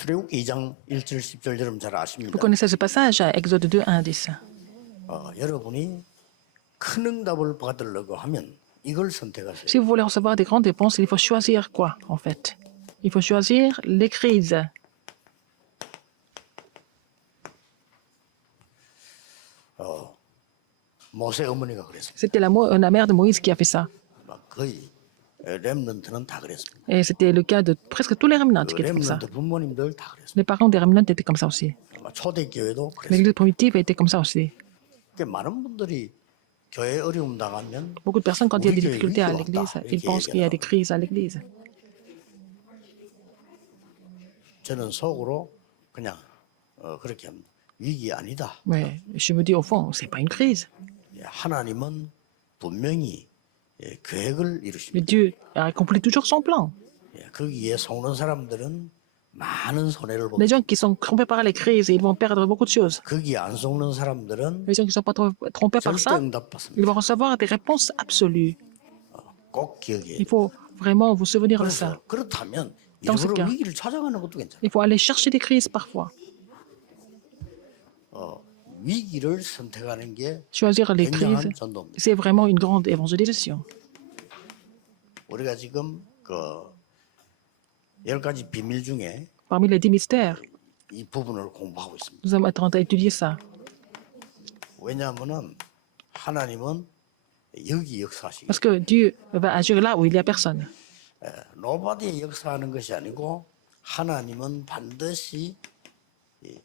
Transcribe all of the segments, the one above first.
출애굽기 2장 1절 10절 여러분 잘 Vous 아십니다. connaissez ce passage à Exode 2, 1 à 10. 여러분이 큰 응답을 받으려고 하면 이걸 선택하세요. Si vous voulez recevoir des grandes dépenses, il faut choisir quoi, en fait? Il faut choisir les crises. 모세 어머니가 그랬어요. C'était la mère de Moïse qui a fait ça. 막 거의 렘넌트는 다 그랬습니다. Et c'était le cas de presque tous les remnants qui étaient comme ça. 렘넌트 부모님들 다 그랬습니다. Les parents des remnants étaient comme ça aussi. 초대교회도 그랬습니다. L'église primitive était comme ça aussi. 많은 분들이 교회 어려움 당하면 Beaucoup de personnes, quand il y a des difficultés à l'église, ils pensent qu'il y a des crises à l'église. 저는 속으로 그냥 그렇게 합니다. 위기 아니다. Mais je me dis, au fond, c'est pas une crise. 하나님은 분명히 계획을 Mais 이루십니다. Dieu accomplit toujours son plan. 거기에 속는 사람들은 많은 손해를 Les 봅니다. gens qui sont trompés par les crises, ils vont perdre beaucoup de choses. 거기에 안 속는 사람들은 Les gens qui ne sont pas trompés par 절대 ça, 응답 받습니다. ils vont recevoir des réponses absolues. 꼭 기억해야 Il 돼요. faut vraiment vous souvenir de ça. 그래서 그렇다면 Dans ce 일부러 cas. 위기를 찾아가는 것도 괜찮아요. Il faut aller chercher des crises parfois. 위기를 선택하는 게 Choisir les crises, 굉장한 전도입니다. c'est vraiment une grande évangélisation. 우리가 지금 그 10가지 비밀 중에 Parmi les 10 mystères, 이 부분을 공부하고 있습니다. nous allons être en train d'étudier ça. 왜냐하면은 하나님은 여기 역사하시기 Parce que Dieu va agir là où il n'y a personne. 노바디에 역사하는 것이 아니고 하나님은 반드시 이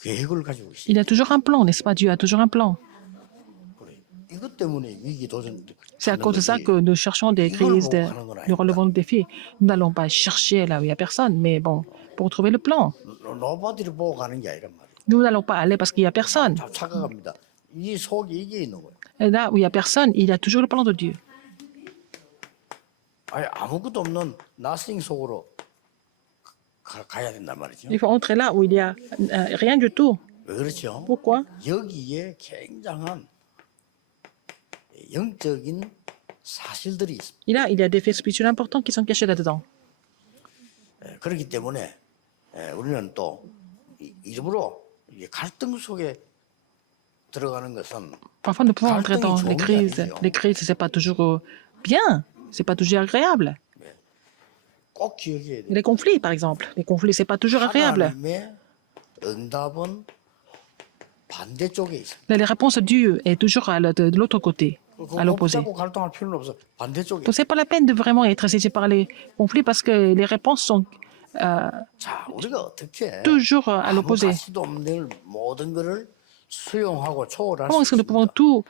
계획을 가지고 계십니다. Il a toujours un plan, n'est-ce pas? Dieu a toujours un plan. 이것 때문에 위기 도전. C'est à cause de ça que nous cherchons des crises, nous relevons le défi. Nous n'allons pas chercher là où il n'y a personne, mais bon, pour trouver le plan. 노바디를 보고 가는 게 아니란 말이에요. Nous n'allons pas aller parce qu'il n'y a personne. 다 착각합니다. 이 속에 이게 있는 거예요. Et là où il n'y a personne, il y a toujours le plan de Dieu. 아니 아무것도 없는 nothing 속으로 가야 된단 말이죠. Il faut entrer là où il n'y a rien du tout. 왜 그렇죠? Pourquoi? 여기에 굉장한 영적인 사실들이 있습니다. Il y a des faits spirituels importants qui sont cachés là-dedans. 그렇기 때문에 우리는 또 일부러 이게 갈등 속에 들어가는 것은 Parfois, nous pouvons entrer dans les crises. Les crises, c'est pas toujours bien, c'est pas toujours agréable. 꼭 기억해야 돼요. Les conflits, par exemple. Les conflits, c'est pas toujours agréable. 하나님의 응답은 반대쪽에 있습니다. Les réponses de Dieu est toujours de l'autre côté, à l'opposé. 자꾸 갈등할 필요는 없어. 반대쪽에. Donc, c'est pas la peine de vraiment être saisi par les conflits parce que les réponses sont 자, 우리가 어떻게 toujours à 아무 l'opposé. 가치도 없는 모든 것을 수용하고 초월할 Comment est-ce 수 que nous pouvons 있습니까? tout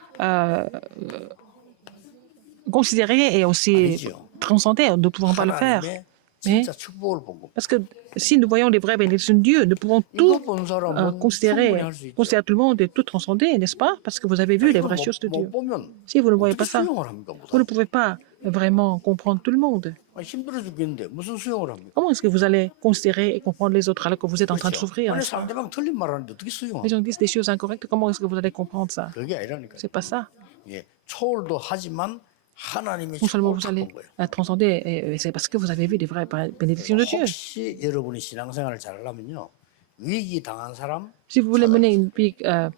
considérer et aussi 아니죠. transcender? Nous ne pouvons pas le faire. 하나님의 Mais, 진짜 축복을 본 겁니다. parce que si nous voyons les vraies bénédictions de Dieu, nous pouvons 이거 tout 본 사람은 충분히 considérer 할 수 있죠. tout le monde et tout transcender, n'est-ce pas? Parce que vous avez vu les vraies choses de 못 Dieu. 보면 Si vous ne voyez pas 어떻게 ça, 수용을 합니까? vous ne pouvez pas vraiment comprendre tout le monde. 힘들어 죽겠는데 무슨 수용을 합니까? Comment est-ce que vous allez considérer et comprendre les autres alors que vous êtes en train de souffrir? 아니 상대방 틀린 말 하는데 어떻게 Les 수용합니까? gens disent des choses incorrectes, comment est-ce que vous allez comprendre ça? 그게 아니라니까. C'est pas ça. 예, 초월도 하지만 하나님의 Non seulement 축복을 vous allez 본 거예요. transcender, et c'est parce que vous avez vu les vraies bénédictions de Dieu. 혹시 여러분이 신앙생활을 잘하려면요 위기 당한 사람 Si vous voulez mener une vie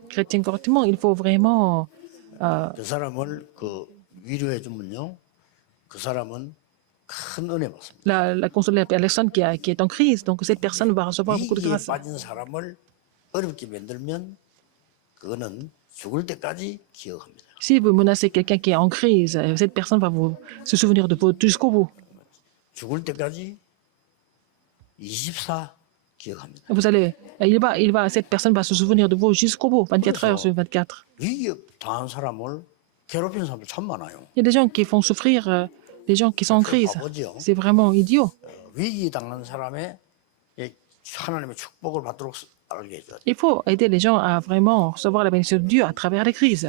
chrétienne correctement, il faut vraiment 그 사람을 그 위로해 주면요 그 사람은 큰 은혜 받습니다. la consoler la personne qui est en crise. Donc cette personne va recevoir beaucoup de 위기에 grâce. 빠진 사람을 어렵게 만들면 그거는 죽을 때까지 기억합니다. Si vous menacez quelqu'un qui est en crise, cette personne va se souvenir de vous jusqu'au bout. 죽을 때까지 24 기억합니다. Cette personne va se souvenir de vous jusqu'au bout, 24 heures sur 24. 위기 당한 사람을 괴롭히는 사람들 참 많아요. Il y a des gens qui font souffrir les gens qui sont en crise. 바보죠. C'est vraiment idiot. 위기 당한 사람의 하나님의 축복을 받도록 알게 해줘야 돼. Il faut aider les gens à vraiment recevoir la bénédiction de Dieu à travers les crises.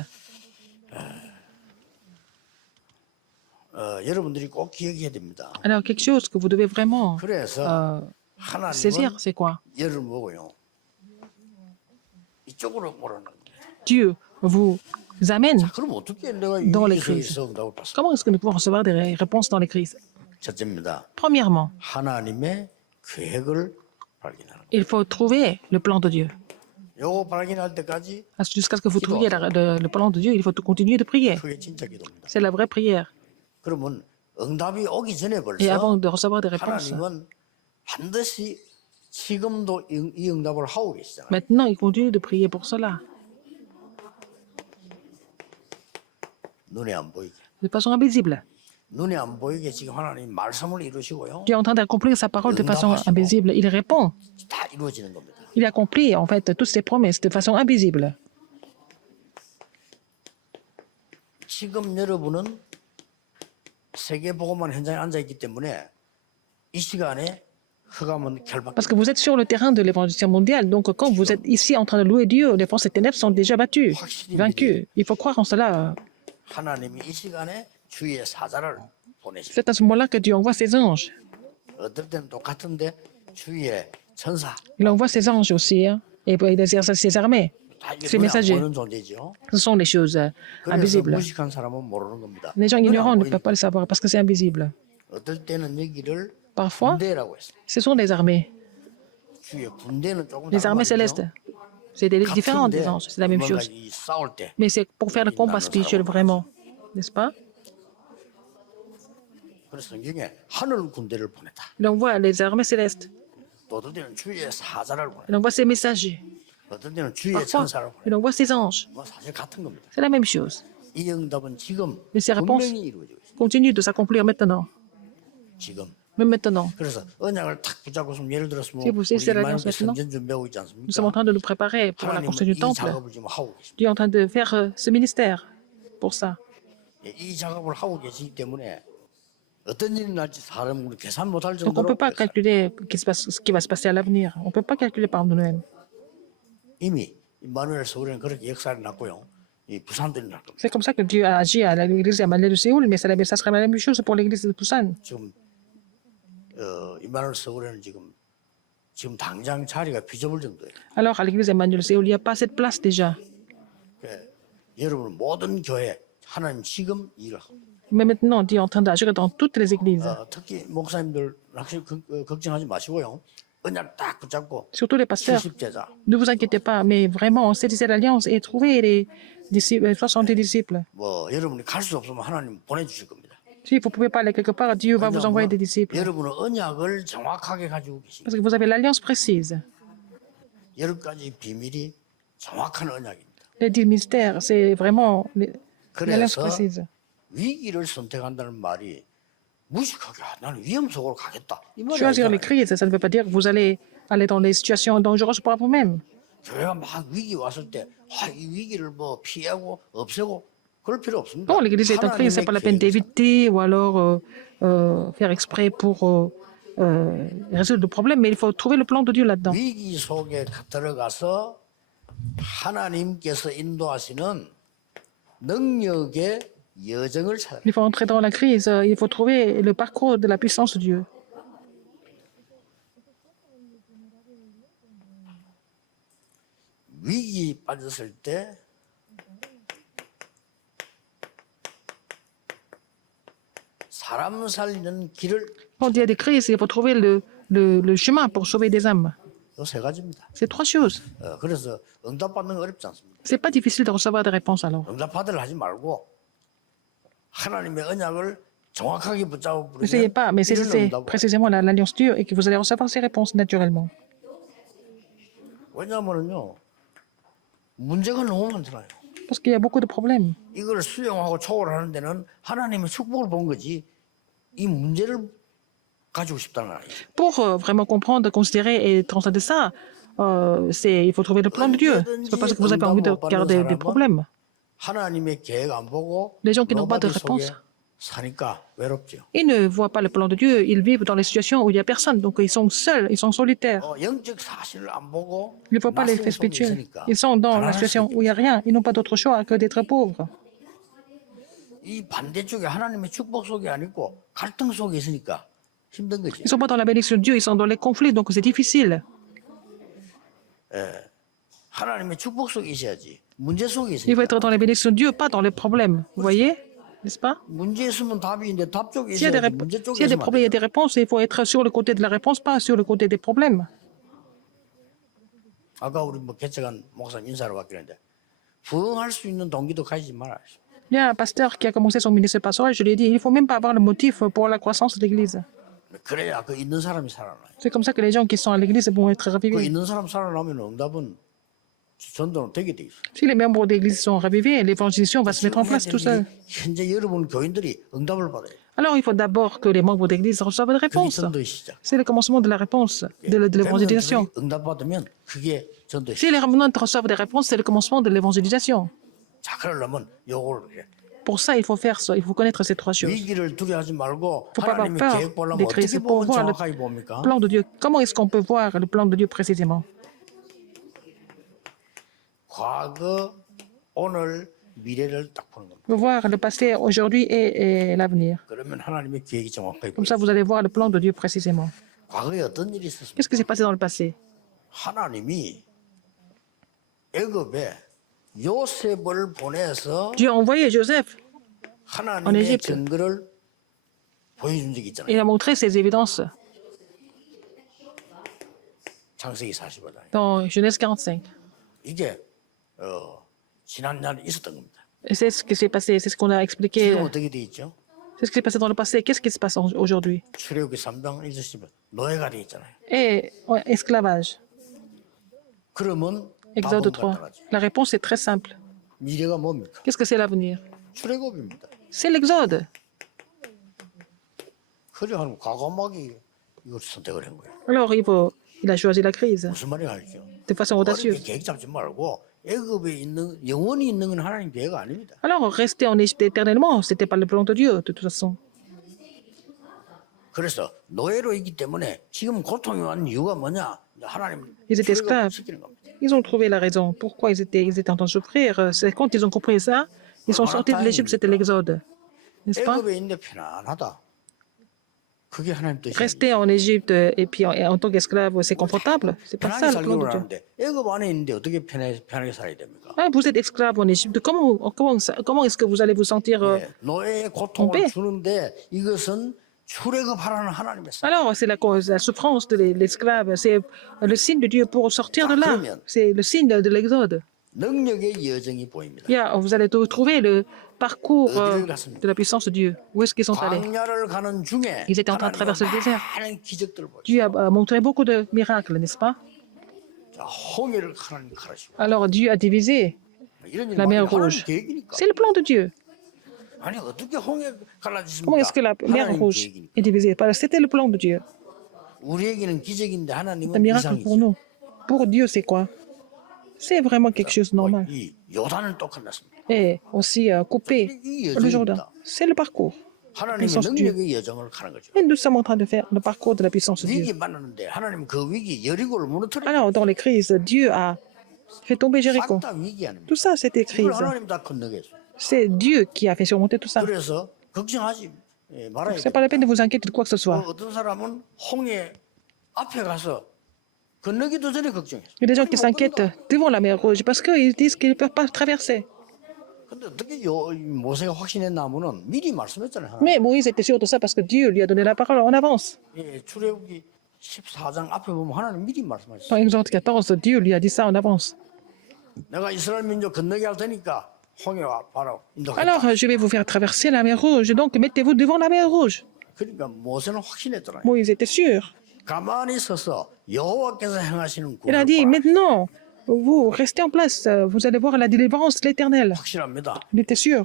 여러분들이 꼭 기억해야 됩니다. Alors, quelque chose que vous devez vraiment 그래서 saisir, 하나님은 c'est quoi? 얘를 보고요. 이쪽으로 몰아넣는 거예요. Dieu vous amène 그럼 어떻게 내가 dans les 위기에서 crises. 응답을 받습니까? Comment est-ce que nous pouvons recevoir des réponses dans les crises? 첫째입니다. Premièrement, 하나님의 계획을 발견하는 거예요. Il faut trouver le plan de Dieu. 요거 발견할 때까지 Jusqu'à ce que vous trouviez le plan de Dieu, il faut continuer de prier. 그게 진짜 기도입니다. C'est la vraie prière. 그러면 응답이 오기 전에 Et avant 벌써 de recevoir des réponses, 하나님은 반드시 지금도 이 응답을 하고 계시잖아요. maintenant, il continue de prier pour cela, 눈에 안 보이게. de façon invisible. 눈에 안 보이게 지금 하나님 말씀을 이루시고요. Dieu est en train d'accomplir sa parole de façon invisible. Il répond. 다 이루어지는 겁니다. Il accomplit, en fait, toutes ses promesses de façon invisible. 지금 여러분은 세계복음만 현장에 앉아 있기 때문에 이 시간에 흑암은 결박. Parce que vous êtes sur le terrain de l'évangélisation mondiale. Donc, quand vous êtes ici en train de louer Dieu, les forces des ténèbres sont déjà battues, vaincues. Il faut croire en cela. 하나님이 이 시간에 주의 사자를 보내십니다. C'est à ce moment-là que Dieu envoie ses anges. 어떨 때는 똑같은데 주의 천사 Il envoie ses anges aussi, hein, et il exerce ses armées. 다 이게 C'est 눈에 안 messager. 보이는 존재죠. Ce sont les choses 그래서 invisibles. 무식한 사람은 모르는 겁니다. Les gens 눈에 안 ignorants ne 보이는 peuvent pas le savoir parce que c'est invisible. 어떨 때는 여기를 Parfois, 군대라고 했어요. ce sont des armées. 주의 군대는 조금 Les armées célestes. C'est différent des 같은데 anges, c'est la même chose. 뭔가 이 싸울 때 Mais c'est pour faire le combat spirituel vraiment, n'est-ce pas? 그래서 성경에 하늘 군대를 보냈다. Il envoie les armées célestes. 또 어떨 때는 주의 사자를 보냈다. Il envoie ses messagers. 어떨 때는 주의 Parfois, 천사를 보냈다. il envoie ses anges. 뭐 사실 같은 겁니다. C'est la même chose. 이 응답은 지금 Mais ces réponses 분명히 이루어지고 있어요. continuent de s'accomplir maintenant. 지금. Même maintenant. 그래서 언약을 탁 붙잡고 있으면 예를 들어서 뭐 Si vous saisissez 우리 l'alliance 이만희 maintenant, 선전 준비하고 있지 Nous sommes en 않습니까? train de nous préparer pour la 하나님은 construction du 이 temple. 작업을 지금 하고 계십니다. Dieu est en train de faire ce ministère pour ça. 이 작업을 하고 계시기 때문에 어떤 일이 날지 사람은 계산 못할 Donc on ne peut 정도로 pas calculer ce qui va se passer à l'avenir. On ne peut pas calculer par nous-mêmes. 이미 임마누엘 서울에는 그렇게 역사를 났고요. 이 부산들이 날 겁니다. C'est comme ça que Dieu a agi à l'église Emmanuel de Séoul, mais ça serait la même chose pour l'église de Busan. 지금 임마누엘 서울에는 지금 당장 자리가 비좁을 정도예요. Alors à l'église Emmanuel de Séoul, il n'y a pas assez de place déjà. 여러분 모든 교회 하나님 지금 일을 하고 Mais maintenant, Dieu est en train d'agir dans toutes les églises. 특히 목사님들 확실히 걱정하지 마시고요. 언약 딱 붙잡고 Surtout les pasteurs. 70제자 Ne vous inquiétez pas, mais vraiment, saisissez l'alliance et trouvez les disciples, 70 disciples. 뭐 여러분이 갈 수 없으면 하나님 보내주실 겁니다. Si vous ne pouvez pas aller quelque part, Dieu va vous envoyer des disciples. 여러분은 언약을 정확하게 가지고 계십니다. Parce que vous avez l'alliance précise. 10가지 비밀이 정확한 언약입니다. Les 10 mystères, c'est vraiment l'alliance 그래서 précise. 위기를 선택한다는 말이 무식하게 나는 위험 속으로 가겠다. 이 말이 Choisir les 아니잖아요. crises, ça ne veut pas dire que vous allez aller dans les situations dangereuses pour vous-même. 교회가 막 위기 왔을 때 이 위기를 뭐 피하고 없애고 그럴 필요 없습니다. Bon, l'église est en crise, c'est pas la peine d'éviter ou alors faire exprès pour résoudre le problème, mais il faut trouver le plan de Dieu là-dedans. 위기 속에 들어가서 하나님께서 인도하시는 능력의 여정을 찾아. Il faut entrer dans la crise, il faut trouver le parcours de la puissance de Dieu. 위기 빠졌을 때 사람 살리는 길을 Quand il y a des crises, il faut trouver le chemin pour sauver des âmes. 요 세 가지입니다. C'est trois choses. 그래서 응답받는 거 어렵지 않습니다. C'est pas difficile de recevoir des réponses alors. 응답받으려 하지 말고 하나님의 언약을 정확하게 붙잡고 N'essayez 부르면 pas, mais saisissez précisément l'alliance Dieu et que vous allez recevoir ces réponses naturellement. 왜냐하면요 문제가 너무 많잖아요. Parce qu'il y a beaucoup de problèmes. 이걸 수용하고 초월하는 데는 하나님의 축복을 본 거지 이 문제를 가지고 싶다는 아니죠. Pour vraiment comprendre, considérer et transcender ça, il faut trouver le plan de Dieu. C'est pas parce que vous avez envie de garder des problèmes. 하나님의 계획 안 보고 Les gens qui n'ont pas de 노바디 속에 réponse, 사니까 외롭죠. ils ne voient pas le plan de Dieu. Ils vivent dans les situations où il n'y a personne. Donc ils sont seuls, ils sont solitaires. 영적 사실을 안 보고 Ils ne voient pas les faits spirituels. Ils sont dans la situation où il n'y a rien. Ils n'ont pas d'autre choix que d'être pauvres. 이 반대쪽에 하나님의 축복 속에 안 있고 갈등 속에 있으니까 힘든 거지. Ils ne sont pas dans la bénédiction de Dieu, ils sont dans les conflits. Donc c'est difficile. 하나님의 축복 속에 있어야지. 문제 속에 Il faut 있으니까. être dans la bénédiction de Dieu, pas dans les problèmes. Vous voyez? N'est-ce pas? 문제 있으면 답이 있는데 답 쪽에 S'il y a 있어야지. 문제 s'il y 쪽에 a des 있으면 안 problèmes, il y a 돼. des réponses, il faut être sur le côté de la réponse, pas sur le côté des problèmes. 아까 우리 뭐 개척한 목사님 인사로 왔길래 부흥할 수 있는 동기도 가지지 마라. Il y a un pasteur qui a commencé son ministère pastoral, je lui ai dit, il ne faut même pas avoir le motif pour la croissance de l'Église. 그래야 그 있는 사람이 살아나요. C'est comme ça que les gens qui sont à l'Église vont être 그 ravivés. 있는 사람 살아나면 응답은 전도는 되게 돼 있어. Si les membres d'église sont ravivés, l'évangélisation va se mettre en place tout seul. 현재 여러분 교인들이 응답을 받아요. Alors, il faut d'abord que les membres d'église reçoivent des 그게 réponses. 전도의 시작. C'est le commencement de la réponse, de l'évangélisation. 응답 받으면 그게 전도의 Si 시작. les revenants reçoivent des réponses, c'est le commencement de l'évangélisation. 자, 그러려면 요걸 해. Pour ça, il faut faire ça, il faut connaître ces trois choses. 위기를 두려워하지 말고 Faut pas avoir 하나님의 peur 계획 보려면 des crises. 어떻게 Pour 보면 voir le 정확하게 봅니까? plan de Dieu. Comment est-ce qu'on peut voir le plan de Dieu précisément? 과거, 오늘, 미래를 딱 보는 겁니다. On peut voir le passé, aujourd'hui et l'avenir. 그러면 하나님의 계획이 정확하게 Comme 보여요. ça, vous allez voir le plan de Dieu précisément. 과거에 어떤 일이 있었습니까? Qu'est-ce qui s'est passé dans le passé? 하나님이 애굽에 요셉을 보내서 Dieu a envoyé Joseph. En 하나님의 Égypte. 증거를 보여준 적이 있잖아요. Il a montré ses évidences 창세기 45장. dans Genèse 45. 이게 지난 날에 있었던 겁니다. Et c'est ce qui s'est passé, c'est ce qu'on a expliqué. 지금 어떻게 돼 있죠? C'est ce qui s'est passé dans le passé. Qu'est-ce qui se passe aujourd'hui? 출애굽기 3장 1절시면 노예가 돼 있잖아요. Et esclavage. 그러면 Exode 답은 3. 간단하죠. La réponse est très simple. 미래가 뭡니까? Qu'est-ce que c'est l'avenir? 출애굽입니다. C'est l'exode. 그래 하면 과감하게 이걸 선택을 한 거예요. Alors, il a choisi la crise 무슨 말인지 알죠? de façon 어렵게 audacieuse. 계획 잡지 말고 애굽에 있는 영원히 있는 건 하나님 계획 아닙니다. Alors, rester en Égypte éternellement, c'était pas le plan de Dieu, de toute façon. 그래서 노예로 있기 때문에 지금 고통이 왔는 이유가 뭐냐? 하나님 Ils étaient esclaves. 시키는 겁니다. Ils ont trouvé la raison. Pourquoi ils étaient en train de souffrir? C'est quand ils ont compris ça, ils sont sortis de l'Égypte, c'était l'exode. N'est-ce pas? 애굽에 있는데 편안하다. 그게 하나님 뜻이에요. Rester en Égypte et puis en tant qu'esclave, c'est confortable. C'est pas ça 편하게 le plan 살기로 de Dieu. 하는데 애굽 안에 있는데 어떻게 편하게 살아야 됩니까? Ah, vous êtes esclave en Égypte. Comment est-ce que vous allez vous sentir 네, 노예의 고통을 paix. 주는데 이것은 출애굽하라는 하나님의 사. Alors, c'est la souffrance de l'esclave. C'est le signe de Dieu pour sortir de là. C'est le signe de l'exode. 능력의 여정이 보입니다. Vous allez trouver le parcours de la puissance de Dieu. Où est-ce qu'ils sont allés? 광야를 가는 중에 Ils étaient en train de traverser le désert. 많은 기적들을 보죠. Dieu a montré beaucoup de miracles, n'est-ce pas? 자, 홍해를 하나님 가르치고 Alors, Dieu a divisé 이런 일이 la mer 하나님 Rouge. 계획이니까. C'est le plan de Dieu. 아니 어떻게 홍해 갈라지십니까? Comment est-ce que la mer 하나님 Rouge 계획이니까. est divisée? C'était le plan de Dieu. 우리에게는 기적인데 C'est un 하나님은 miracle pour 이상이죠. nous. Pour Dieu, c'est quoi? C'est vraiment quelque chose de normal. 이 요단을 또 건넜습니다. Et aussi couper 이 le Jourdain. 여정입니다. C'est le parcours. 하나님의 puissance de Dieu. 능력의 여정을 가는 거죠. Et nous sommes en train de faire le parcours de la puissance de Dieu. 위기 만났는데 하나님 그 위기 여리고를 무너뜨려. Alors, dans les crises, Dieu a fait tomber Jéricho. 싹다 위기 아닙니까? Tout ça, c'était 이걸 crise. 하나님 다 건너게 했어요. C'est Dieu qui a fait surmonter tout ça. 그래서 걱정하지 말아야 C'est 돼. pas la peine de vous inquiéter de quoi que ce soit. 어떤 사람은 홍해 앞에 가서 건너기도 전에 걱정했어. Il y a des gens qui s'inquiètent devant la mer Rouge parce qu'ils disent qu'ils ne peuvent pas traverser. 근데 어떻게 모세가 확신했나면은 미리 말씀했잖아요. 하나님. Mais Moïse était sûr de ça parce que Dieu lui a donné la parole en avance. 예, 출애굽기 14장 앞에 보면 하나님 미리 말씀하셨어요. Dans Exode 14, Dieu lui a dit ça en avance. 내가 이스라엘 민족 건너게 할 테니까 홍해와 바로 인도하겠다. Alors, je vais vous faire traverser la mer Rouge, donc mettez-vous devant la mer Rouge. 그러니까 모세는 확신했잖아요. Moïse était sûr. 가만히 서서 여호와께서 행하시는 Il a 구원을 dit, 봐라. maintenant, vous restez en place, vous allez voir la délivrance de l'Éternel. 확실합니다. Il était sûr.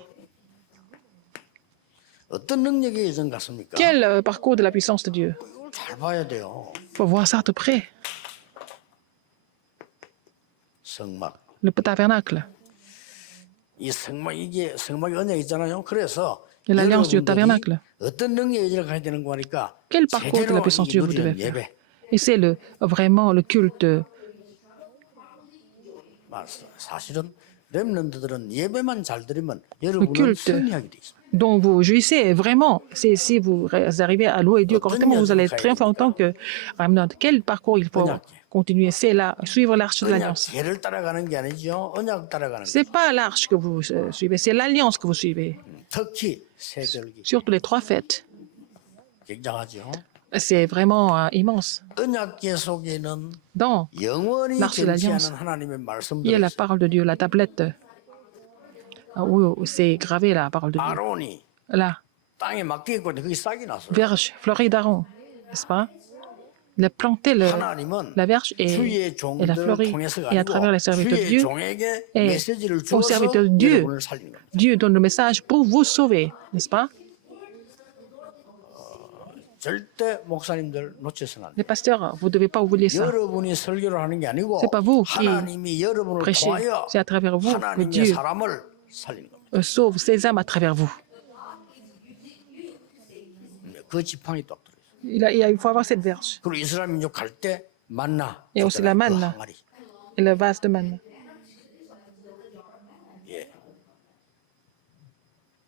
어떤 능력의 여정 같습니까? Quel parcours de la puissance de Dieu? 이걸 잘 봐야 돼요. Il faut voir ça de près. 성막. Le tabernacle. 이 성막 이게 성막의 언약 있잖아요. 그래서 Et l'alliance du 여러분들이 tabernacle. 어떤 능력의 여정을 가야 되는 거니까 Quel parcours de la puissance de Dieu vous devez faire? Et c'est vraiment le culte. 사실은 렘넌트들은 예배만 잘 드리면 여러분은 culte. 승리하게 돼 있어요. Dont vous jouissez vraiment. C'est si vous arrivez à louer Dieu correctement, vous allez triompher en tant que remnant. Quel parcours il faut continuer? C'est là, suivre l'arche de 그냥 l'alliance. 개를 따라가는 게 아니죠. 언약 따라가는 거. C'est pas l'arche que vous suivez, c'est l'alliance que vous suivez. 특히 세절기 Surtout les 3 fêtes. 굉장하죠. C'est vraiment immense. 언약궤 속에는 Dans 영원히 l'arche de l'alliance, 존재하는 하나님의 il y a 말씀들이 la 있어요. parole de Dieu, la tablette où c'est gravé la parole de Dieu. 아론이 La 땅에 맡기고 거기 싹이 났어요. verge fleurie d'Aaron, n'est-ce pas? Il a planté 하나님은 la verge 주의 et la 종들을 fleurie. 통해서가 Et à 아니고 travers les serviteurs de 주의 Dieu, 종에게 et 메시지를 aux 주어서 serviteurs de Dieu, 여러분을 살리는 겁니다. Dieu donne le message pour vous sauver, n'est-ce pas? 절대 목사님들 놓쳐서는 안 돼요. Les pasteurs, vous ne devez pas oublier ça. 여러분이 설교를 하는 게 아니고 C'est pas vous qui 하나님이 여러분을 prêchez, 통하여 c'est à travers vous que 하나님의 Dieu 사람을 살리는 겁니다. sauve ses âmes à travers vous. 그 지팡이 딱 들어있어요. Il faut avoir cette verge 그리고 이스라엘 민족 갈 때 만나 Et aussi la manne. 그 항아리. et le vase de manne. 예.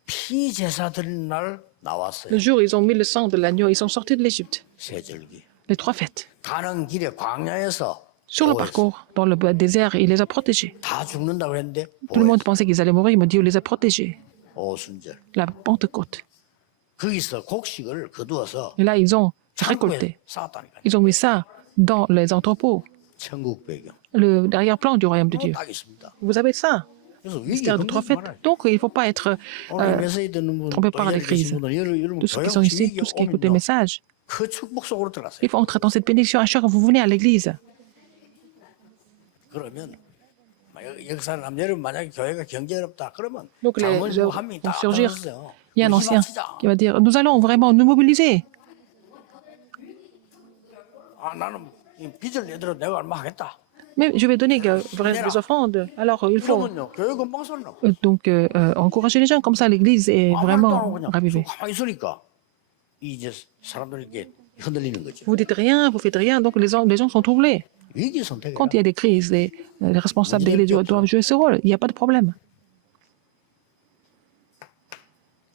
피 제사 드리는 날 나왔어요. Le jour où ils ont mis le sang de l'agneau, ils sont sortis de l'Égypte. 세절기. Les 3 fêtes. 가는 길에 광야에서 Sur le parcours, dans le désert, il les a protégés. 다 죽는다고 했는데 Tout le monde pensait qu'ils allaient mourir, mais Dieu les a protégés. 오순절. La Pentecôte. 거기서 곡식을 거두어서 Et là, ils ont 창고에 récolté. 쌓았다니까요. Ils ont mis ça dans les entrepôts, 천국 배경. le derrière-plan du royaume de Dieu. 딱 있습니다. Vous avez ça, 그래서 위기 mystère de 3 건드리지 fêtes. 말아요. Donc, il ne faut pas être 오늘 메시지 듣는 분, trompé 또 par les 여기 계신 crises. 분들, 여러분 Tous ceux qui sont 교회 ici, 위기 tous ceux qui écoutent les 오면요, messages, 그 축복 속으로 들어가세요. il faut entrer dans cette bénédiction à chaque fois que vous venez à l'église. 그러면 여기 사는 남 여러분 만약에 교회가 경제롭다 그러면 Donc, les 장로님 œuvres 한 명이 vont 딱 surgir. 나섰어요. Il y a un ancien qui va dire, nous allons vraiment nous mobiliser. 아 나는 이 빚을 내더라도 내가 얼마 하겠다. Mais je vais donner des offrandes. Alors, il faut 그러면요 교회 금방 살나. donc encourager les gens. Comme ça, l'église est 아무 말도 안 vraiment 하고 그냥 ravivée. 가만히 있으니까 이제 사람들이 이렇게 흔들리는 거죠. Vous dites rien, vous faites rien, donc les gens sont troublés. 위기 선택이야. Quand il y a des crises, les responsables de l'église doivent jouer ce rôle. Il n'y a pas de problème.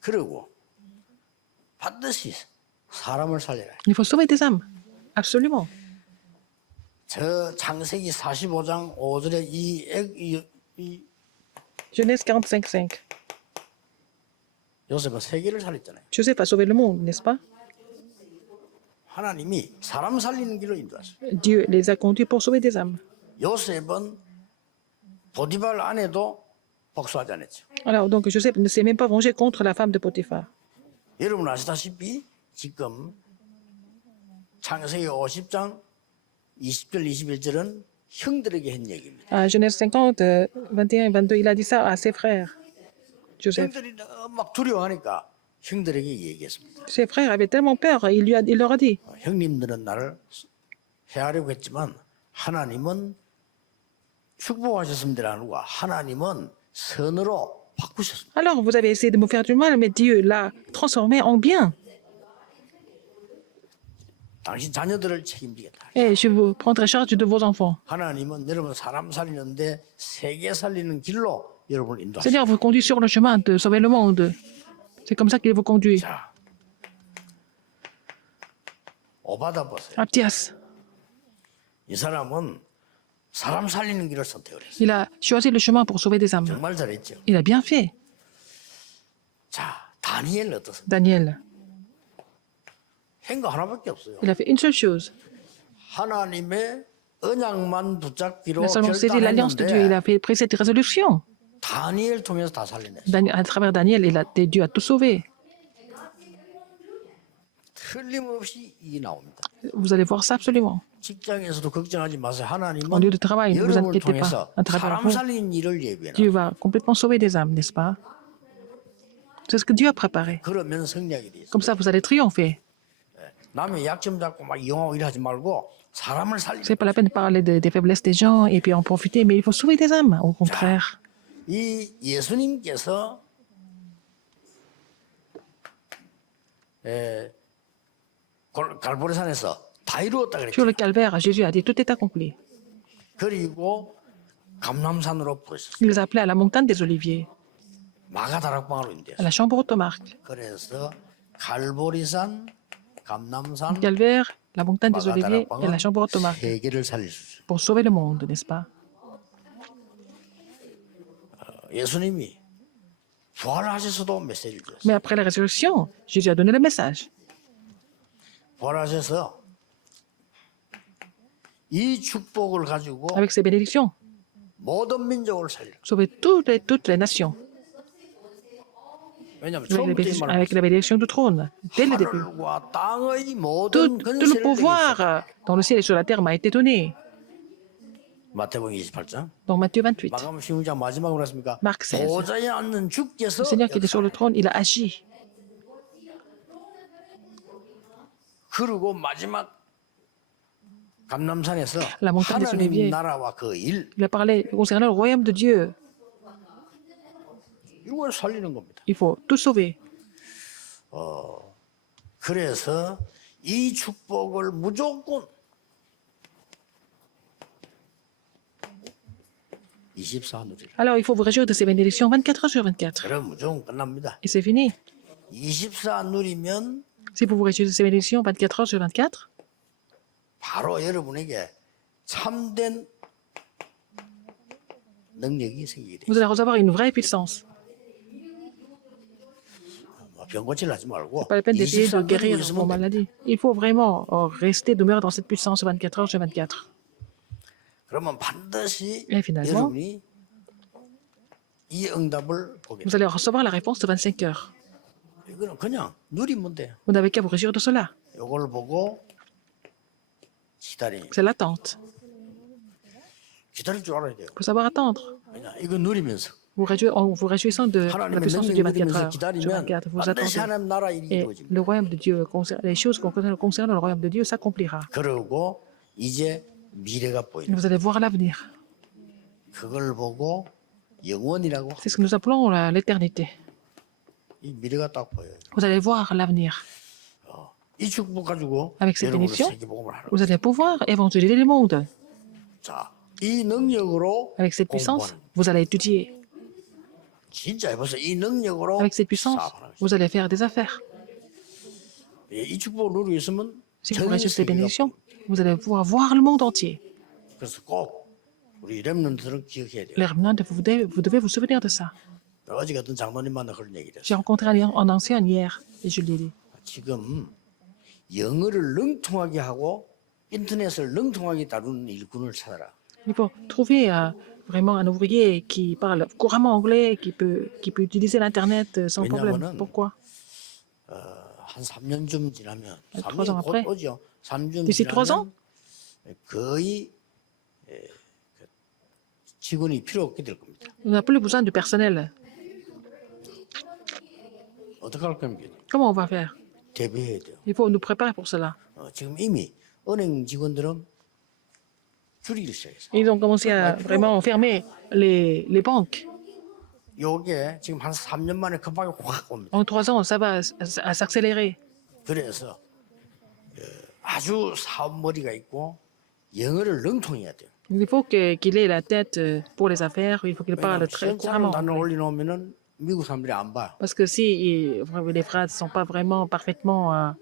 그리고 반드시 사람을 살려라. Il faut sauver des âmes. Absolument. 저 창세기 45장 5절에 이 Genèse 45:5. 요셉은 세계를 살렸잖아요. Joseph a sauvé le monde, n'est-ce pas? 하나님이 사람 살리는 길로 인도하셨어요. Dieu les a conduits pour sauver des âmes. 요셉은 보디발 아내도 복수하지 않았죠. Alors, donc Joseph ne s'est même pas vengé contre la femme de Potiphar. 여러분 아시다시피 지금 창세기 50장 20절 21절은 형들에게 한 얘기입니다. À Genèse 50, 21 et 22, il a dit ça à ses frères. Joseph. 형들이 막 두려워하니까 형들에게 얘기했습니다. Ses frères avaient tellement peur, il leur a dit, 형님들은 나를 해하려고 했지만 하나님은 축복하셨습니다. 아니고 하나님은 선으로 바꾸셨습니다. alors vous avez essayé de me faire du mal, mais Dieu l'a transformé en bien. 당신 자녀들을 책임지겠다. Et je vous prendrai charge de vos enfants. 하나님은 여러분 사람 살리는데 세계 살리는 길로 여러분을 인도하십니다. Seigneur vous conduit sur le chemin de sauver le monde. C'est comme ça qu'il vous conduit. 자, 오바다 보세요. Abdias, 이 사람은 사람 살리는 길을 선택을 했어요. il a choisi le chemin pour sauver des âmes. 정말 잘했죠. Il a bien fait. 자, 다니엘 어떻습니까? Daniel, 행거 하나밖에 없어요. il a fait une seule chose. 하나님의 언약만 붙잡기로 Il a seulement saisi l'alliance de Dieu. Il a pris cette résolution. 다니엘 통해서 다 살려냈어요. À travers Daniel, Dieu a tout sauvé. 틀림없이 이게 나옵니다. Vous allez voir ça absolument. 직장에서도 걱정하지 마세요. En 하나님은 lieu de travail, ne vous 여러분을 inquiétez 통해서 pas. À travers 사람 vous, 살리는 일을 예비해놔. Dieu va complètement sauver des âmes, n'est-ce pas? C'est ce que Dieu a préparé. 그러면 성략이 돼 있어요. Comme ça, vous allez triompher. 남의 약점 잡고 막 이용하고 일하지 말고 사람을 살리는. C'est pas la peine de parler des faiblesses des gens et puis en profiter, mais il faut sauver des âmes, au contraire. 이 예수님께서 갈보리산에서 다 이루었다 Sur 그랬죠. le calvaire, Jésus a dit tout est accompli. 그리고 감람산으로 부르셨어요. Il les a appelés à la montagne des Oliviers, 마가다락방으로 à 인도했어요. la chambre automarque. 그래서 갈보리산, 감남산, Calvaire, la montagne des Oliviers et 마가다락방은 la chambre automarque 세계를 살릴 수 있어요. pour sauver le monde, n'est-ce pas? 예수님이 부활하셔서도 메시지를 주셨어요. Mais après la résurrection, Jésus a donné le message. 부활하셔서 이 축복을 가지고 Avec ces bénédictions, 모든 민족을 살려. sauver toutes les nations. 왜냐하면 Avec, 처음부터 이 말을 avec la bénédiction du trône, dès le début. 하늘과 땅의 모든 Tout le 권세를 내게 pouvoir 있어. dans le ciel et sur la terre m'a été donné. 마태복음 28장. Dans Matthieu 28. 마가복음 16장 마지막으로 했습니까? Marc 16. 보좌에 앉는 주께서 Le Seigneur qui était sur le trône, il a agi. 그리고 마지막 감람산에서 La montagne des 하나님 Oliviers. 나라와 그 일 Il a parlé concernant le royaume de Dieu. 이걸 살리는 겁니다. Il faut tout sauver. 그래서 이 축복을 무조건 24 누리라. Alors, il faut vous réjouir de ces bénédictions 24 heures sur 24. 그럼 무조건 끝납니다. Et c'est fini. 24 누리면 Si vous vous réjouissez de ces bénédictions 24 heures sur 24, 바로 여러분에게 참된 능력이 생기게 돼요. vous allez recevoir une vraie puissance. 병 고치려 하지 말고 Pas la peine d'essayer de 24 guérir 누리고 vos 있으면 maladies. Il faut vraiment rester, demeurer dans cette puissance 24 heures sur 24. 그러면 반드시 Et finalement, 여러분이 이 응답을 보게 돼요. vous allez recevoir la réponse de 25 heures. 이거는 그냥 누리면 돼요. Vous n'avez qu'à vous réjouir de cela. 이걸 보고 기다리니 C'est l'attente. 기다릴 줄 알아야 돼요. Il faut savoir attendre. 왜냐 이거 누리면서 En vous réjouissant de la 하나님의 puissance de Dieu 능력을 24 누리면서 heures sur 기다리면 24. Vous 반드시 attendez. 하나님 나라 일이 Et 이루어집니다. le royaume de Dieu, les choses concernant le royaume de Dieu s'accomplira. 그러고 이제 미래가 Et 보이는 vous allez voir l'avenir. 그걸 보고 영원이라고 C'est ce que nous appelons l'éternité. 이 미래가 딱 보여요. Vous allez voir l'avenir. 이 축복 가지고 Avec cette 여러분은 bénédiction, 세계복음을 하는 vous allez pouvoir évangéliser le monde. 자, 이 능력으로 Avec cette puissance, 공부하는 vous allez étudier. 진짜 해보세요. 이 능력으로 Avec cette puissance, 사업하는 거죠. vous allez faire des affaires. 이 축복을 누리고 있으면 Si vous 전 réussissez ces 세계가 bénédictions, vous allez pouvoir voir le monde entier. 그래서 꼭 우리 렘넌트들은 기억해야 돼요. Les remnants, vous devez vous souvenir de ça. 어제 같은 장로님 만나 그런 얘기를 J'ai 했어요. rencontré un ancien hier et je lui ai dit, 지금 영어를 능통하게 하고 인터넷을 능통하게 다루는 일꾼을 찾아라. il faut trouver vraiment un ouvrier qui parle couramment anglais, qui peut utiliser l'Internet sans problème. 왜냐하면은 Pourquoi? 한 3년쯤 지나면 3 ans 3년 곧 après. 오죠. 3년 D'ici 3 ans, 지나면 거의 그 직원이 필요 없게 될 겁니다. on n'a plus besoin de personnel. 어떻게 할 겁니까? Comment on va faire? 대비해야 돼요. Il faut nous préparer pour cela. 지금 이미 은행 직원들은 줄이기 시작했어요. Ils ont commencé à vraiment fermer les banques. 요게 지금 한 3년 만에 급하게 확 옵니다. En 3 ans, ça va s'accélérer. 그래서 아주 사업머리가 있고 영어를 능통해야 돼요. Il faut qu'il ait la tête pour les affaires, il faut qu'il parle 왜냐하면 très 시원찮은 couramment. 단어 올려놓으면은 미국 사람들이 안 봐요. Parce que si les phrases ne sont pas vraiment parfaitement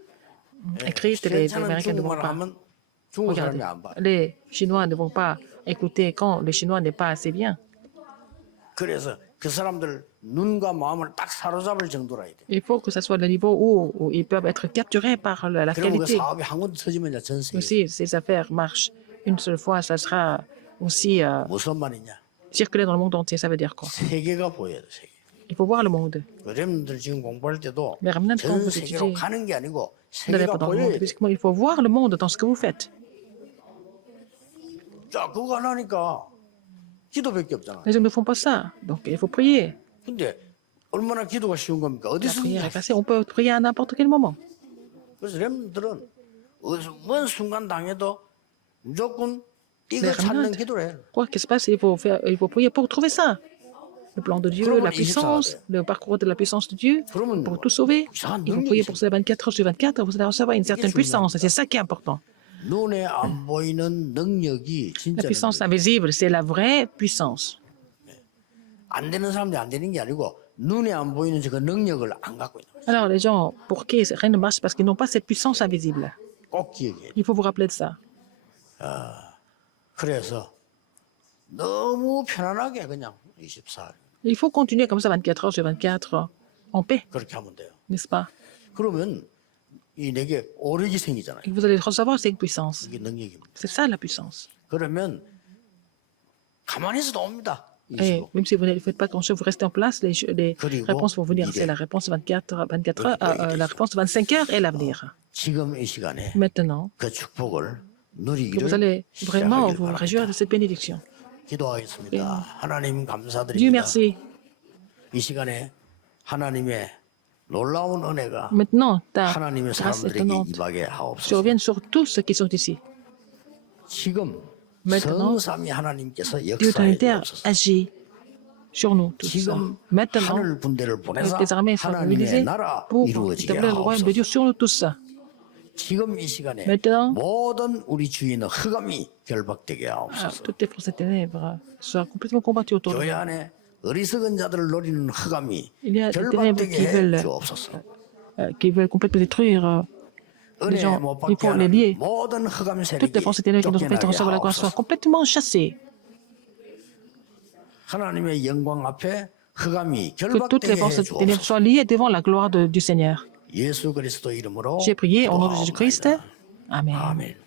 écrites, les 시원찮은 Américains ne vont 중국말 pas 하면 중국 사람이 regarder. 안 봐요. Les Chinois ne vont pas écouter quand le chinois n'est pas assez bien. 그래서 그 사람들 눈과 마음을 딱 사로잡을 정도로 해야 돼요. Il faut que ce soit le niveau où ils peuvent être capturés par la 그리고 그 qualité. 사업이 한 군데 터지면 전 세계 Si ces affaires marchent une seule fois, ça sera aussi 무슨 말이냐? circuler dans le monde entier. Ça veut dire quoi? 세계가 보여야 돼. 세계. Il faut voir le monde. 여러분들 지금 공부할 때도 Mais remnants, quand 전 vous 세계로 étudiez, 가는 게 아니고 vous n'allez 세계가 pas dans le monde 보여야 돼. physiquement, il faut voir le monde dans ce que vous faites. 자, 그거 안 하니까 기도밖에 없잖아. Les gens ne font pas ça. Donc il faut prier. 근데 얼마나 기도가 쉬운 겁니까? La 어디서 prière est facile. On peut prier à n'importe quel moment. 그래서 렘들은 어느 순간 당해도 무조건 이거 네, 찾는 remnant. 기도를 해요. Quoi qu'il se passe, il faut prier pour trouver ça. Le plan de Dieu, la puissance, le parcours de la puissance de Dieu, pour tout sauver. Il faut prier pour ça 24 heures sur 24, vous allez recevoir une certaine puissance. C'est ça qui est important. 눈에 안 보이는 능력이 La 진짜 puissance invisible, c'est la vraie puissance. 안 되는 사람들이 안 되는 게 아니고 눈에 안 보이는 그 능력을 안 갖고 있는 거예요. Alors les gens, pour qui rien ne marche, parce qu'ils n'ont pas cette puissance invisible. 꼭 기억해야 돼요. Il faut vous rappeler de ça. 그래서 너무 편안하게 그냥 24일 Il faut continuer comme ça 24 heures sur 24 en paix, 그렇게 하면 돼요. n'est-ce pas? 그러면 이 내게 오력이 생기잖아요. Et vous allez recevoir cette puissance. 이게 능력입니다. C'est ça la puissance. 그러면 가만히 있어도 옵니다. 이 Et 식으로. même si vous ne faites pas grand-chose, vous restez en place, les 그리고 réponses vont venir. 미래. C'est la réponse 24 heures, la réponse 25 heures et l'avenir. 지금 이 시간에 Maintenant, 그 축복을 que vous 누리기를 allez vraiment 시작하길 vous réjouir de 바랍니다. cette bénédiction. 기도하겠습니다. 하나님 Dieu 감사드립니다. merci. 이 시간에 하나님의 놀라운 은혜가 Maintenant, ta 하나님의 grâce 사람들에게 étonnante 임하게 하옵소서. survienne sur tous ceux qui sont ici. 지금 Maintenant, 성삼위 하나님께서 Dieu 역사해 Trinitaire 주옵소서. agit sur nous tous. 지금 Maintenant, 하늘 군대를 보내서 les armées sont 하나님의 mobilisées 나라 pour 이루어지게 établir le royaume de 하옵소서. Dieu sur nous tous. 지금 이 시간에 Maintenant, 모든 우리 주인의 흑암이 결박되게 하옵소서. toutes les forces des ténèbres soient complètement combattues autour de 교회 nous. 안에 어리석은 자들을 노리는 흑암이 Il y a des ténèbres 결박되게 qui 해 veulent, 주옵소서. qui veulent complètement détruire les 은혜 gens. 못 Il 받게 faut les 하는 lier. 모든 흑암 Toutes 세력이 les forces des ténèbres qui nous empêchent de 쫓겨나게 recevoir la grâce soient 하옵소서. complètement chassées. 하나님의 영광 앞에 흑암이 Que toutes les 결박되게 forces 해 des ténèbres 주옵소서. soient liées devant la gloire du Seigneur. 예수 그리스도 이름으로 J'ai prié au nom de Jésus-Christ. 기도하옵나이다. Amen. 아멘.